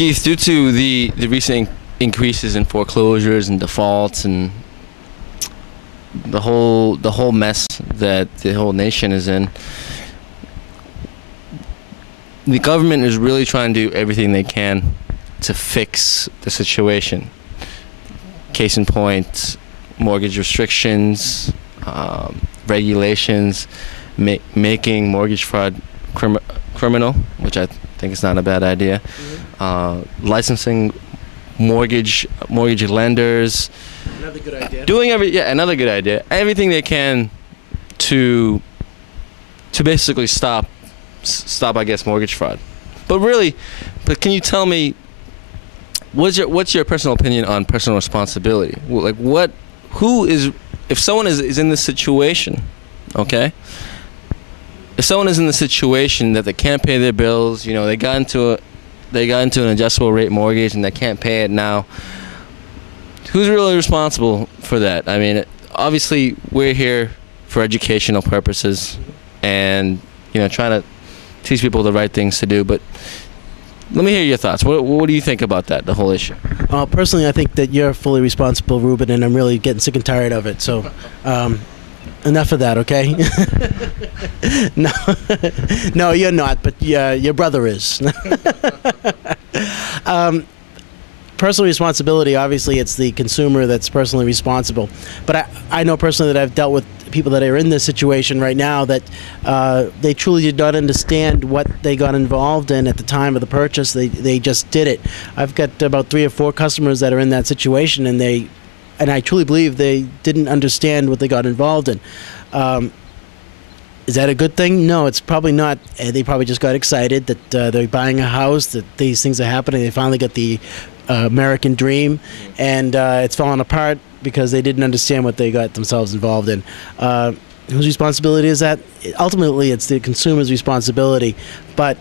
Keith, due to the recent increases in foreclosures and defaults and the whole mess that the whole nation is in, the government is really trying to do everything they can to fix the situation. Case in point, mortgage restrictions, regulations, making mortgage fraud criminal, which I think is not a bad idea. Licensing mortgage lenders. Another good idea. Doing another good idea. Everything they can to basically stop, I guess, mortgage fraud. But can you tell me, what's your personal opinion on personal responsibility? Like, if someone is in this situation, okay? If someone is in the situation that they can't pay their bills, they got into an adjustable rate mortgage and they can't pay it now, who's really responsible for that? I mean, obviously we're here for educational purposes and trying to teach people the right things to do, but let me hear your thoughts. What do you think about that, the whole issue? Personally, I think that you're fully responsible, Ruben, and I'm really getting sick and tired of it. So, enough of that, okay? No, you're not, but your brother is. Personal responsibility, obviously, it's the consumer that's personally responsible. But I know personally that I've dealt with people that are in this situation right now that they truly did not understand what they got involved in at the time of the purchase. They just did it. I've got about 3 or 4 customers that are in that situation, and I truly believe they didn't understand what they got involved in. Is that a good thing? No, it's probably not. They probably just got excited that they're buying a house, that these things are happening. They finally got the American dream, and it's falling apart because they didn't understand what they got themselves involved in. Whose responsibility is that? Ultimately, it's the consumer's responsibility, but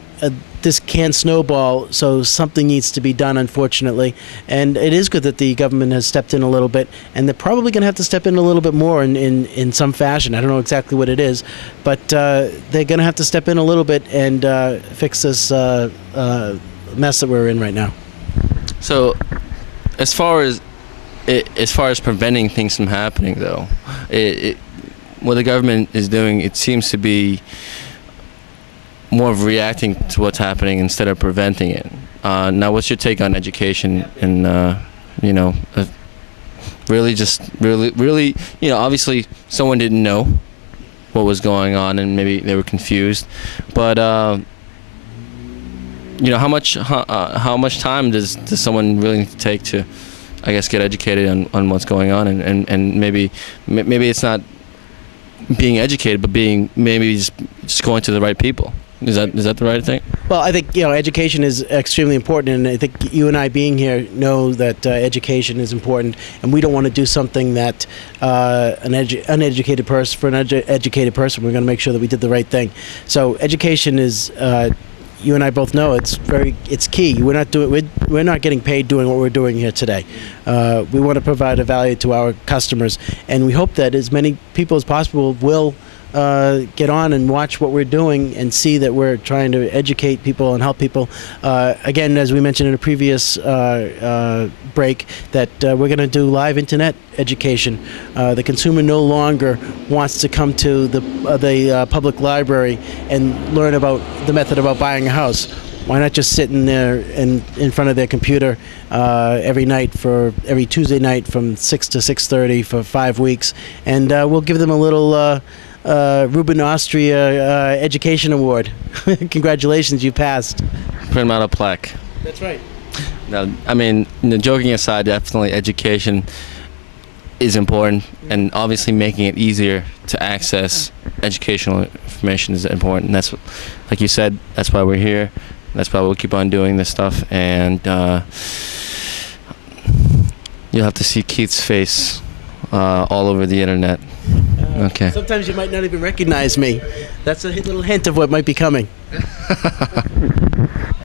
this can snowball, so something needs to be done, unfortunately. And it is good that the government has stepped in a little bit, and they're probably going to have to step in a little bit more in some fashion. I don't know exactly what it is, but they're going to have to step in a little bit and fix this mess that we're in right now. So, as far as preventing things from happening, though, what the government is doing, it seems to be more of reacting to what's happening instead of preventing it. Now, what's your take on education and really, obviously someone didn't know what was going on and maybe they were confused, but how much time does someone really need to take to, I guess, get educated on what's going on, and maybe it's not being educated, but maybe just going to the right people. Is that the right thing? Well, I think education is extremely important, and I think you and I being here know that education is important, and we don't want to do something that an uneducated person, for an educated person, we're going to make sure that we did the right thing. So education is. You and I both know it's key. We're not getting paid doing what we're doing here today. We want to provide a value to our customers, and we hope that as many people as possible will get on and watch what we're doing and see that we're trying to educate people and help people. Again, as we mentioned in a previous break, that we're going to do live internet education. The consumer no longer wants to come to the public library and learn about the method about buying a house. Why not just sit in there in front of their computer every Tuesday night from 6 to 6:30 for 5 weeks, and we'll give them a little Ruben Austria Education Award. Congratulations, you passed. Print them out a plaque. That's right. Now, I mean, joking aside, definitely education is important, and obviously making it easier to access educational information is important. And that's, like you said, that's why we're here. That's why we'll keep on doing this stuff, and you'll have to see Keith's face all over the internet. Okay. Sometimes you might not even recognize me. That's a little hint of what might be coming.